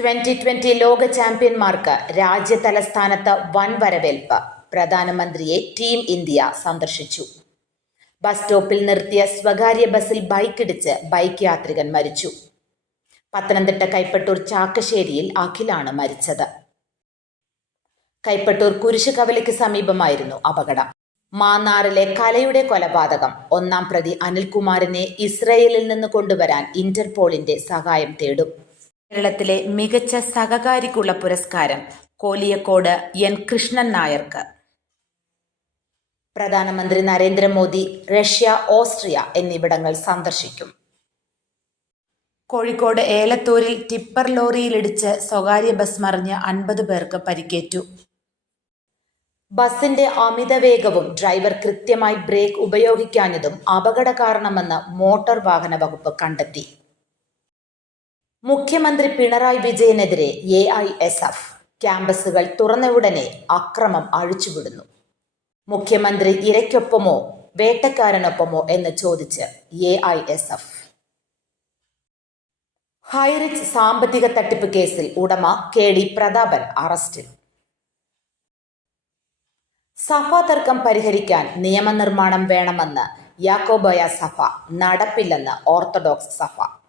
Twenty twenty ലോക ചാമ്പ്യന്മാർക്ക് രാജ്യ തലസ്ഥാനത്ത് വൻ വരവേൽപ്പ്. പ്രധാനമന്ത്രിയെ ടീം ഇന്ത്യ സന്ദർശിച്ചു. ബസ് സ്റ്റോപ്പിൽ നിർത്തിയ സ്വകാര്യ ബസ്സിൽ ബൈക്കിടിച്ച് ബൈക്ക് യാത്രികൻ മരിച്ചു. പത്തനംതിട്ട കൈപ്പട്ടൂർ ചാക്കശ്ശേരിയിൽ അഖിലാണ് മരിച്ചത്. കൈപ്പട്ടൂർ കുരിശുകവലയ്ക്ക് സമീപമായിരുന്നു അപകടം. മാന്നാറിലെ കലയുടെ കൊലപാതകം ഒന്നാം പ്രതി അനിൽകുമാറിനെ ഇസ്രയേലിൽ നിന്ന് കൊണ്ടുവരാൻ ഇന്റർപോളിന്റെ സഹായം തേടും. കേരളത്തിലെ മികച്ച സഹകാരിക്കുള്ള പുരസ്കാരം കോലിയക്കോട് എൻ. കൃഷ്ണൻ നായർക്ക്. പ്രധാനമന്ത്രി നരേന്ദ്രമോദി റഷ്യ ഓസ്ട്രിയ എന്നിവിടങ്ങൾ സന്ദർശിക്കും. കോഴിക്കോട് ഏലത്തൂരിൽ ടിപ്പർ ലോറിയിലിടിച്ച് സ്വകാര്യ ബസ് മറിഞ്ഞ് അൻപത് പേർക്ക് പരിക്കേറ്റു. ബസിന്റെ അമിതവേഗവും ഡ്രൈവർ കൃത്യമായി ബ്രേക്ക് ഉപയോഗിക്കാഞ്ഞതും അപകട കാരണമെന്ന് മോട്ടോർ വാഹന വകുപ്പ് കണ്ടെത്തി. മുഖ്യമന്ത്രി പിണറായി വിജയനെതിരെ എ ഐ എസ് എഫ് ക്യാമ്പസുകൾ തുറന്ന ഉടനെ അക്രമം അഴിച്ചുവിടുന്നു. മുഖ്യമന്ത്രി ഇരയ്ക്കൊപ്പമോ വേട്ടക്കാരനൊപ്പമോ എന്ന് ചോദിച്ച് A I S F. Highrich സാമ്പത്തിക തട്ടിപ്പ് കേസിൽ ഉടമ കെ ഡി പ്രതാപൻ അറസ്റ്റിൽ. സഫ തർക്കം പരിഹരിക്കാൻ നിയമനിർമ്മാണം വേണമെന്ന് യാക്കോബയ സഫ നടപ്പില്ലെന്ന് ഓർത്തഡോക്സ് സഭ.